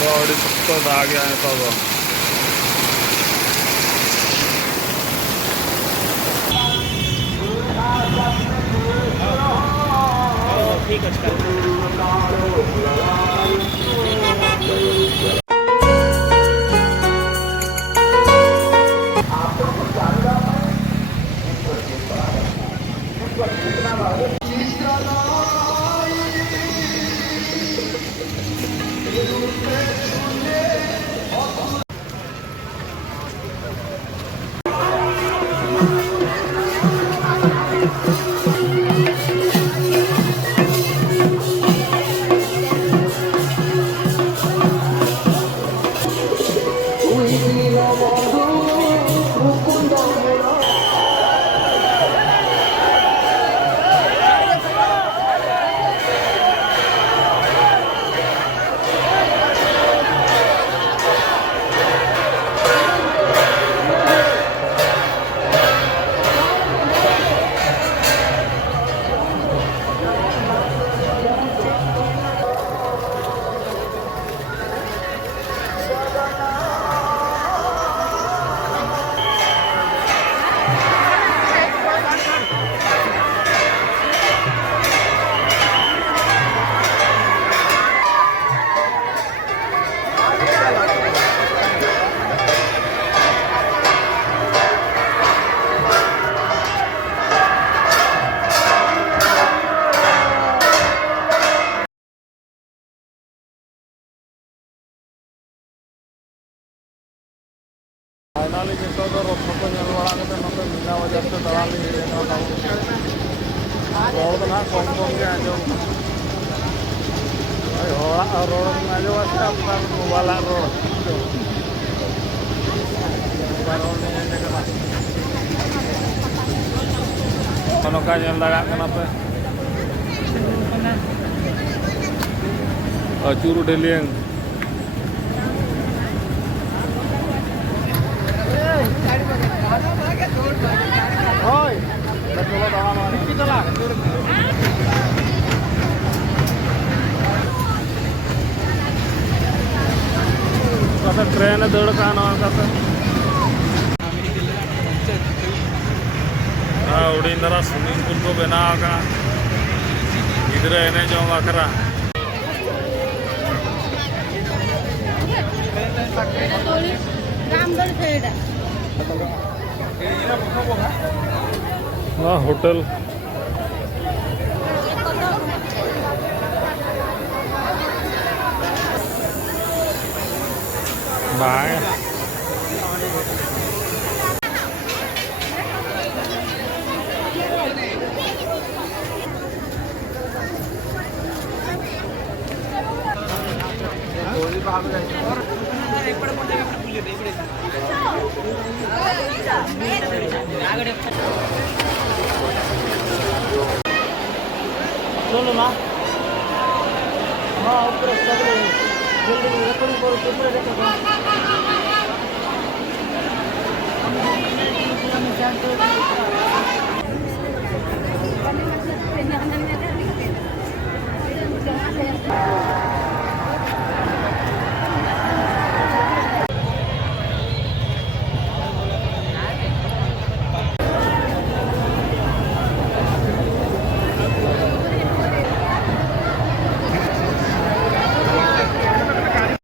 बड़ी सख्त आ गया है तो ठीक है। फाइनली जो रथ को नल बड़ा नत मीना बजार से दलाली रोड ना कम कम के आजम रोड आजम अपना मोबाइल रोड नौका लगा पे अचूर डेलियंग ट्रेन दौड़ का उड़ी स्विमिंग पूल को बनाव गिद्रा एने जो आखरा होटल बाय चलो ना हाँ ऊपर बिल्डिंग रेकॉर्डिंग करो ऊपर रेकॉर्डिंग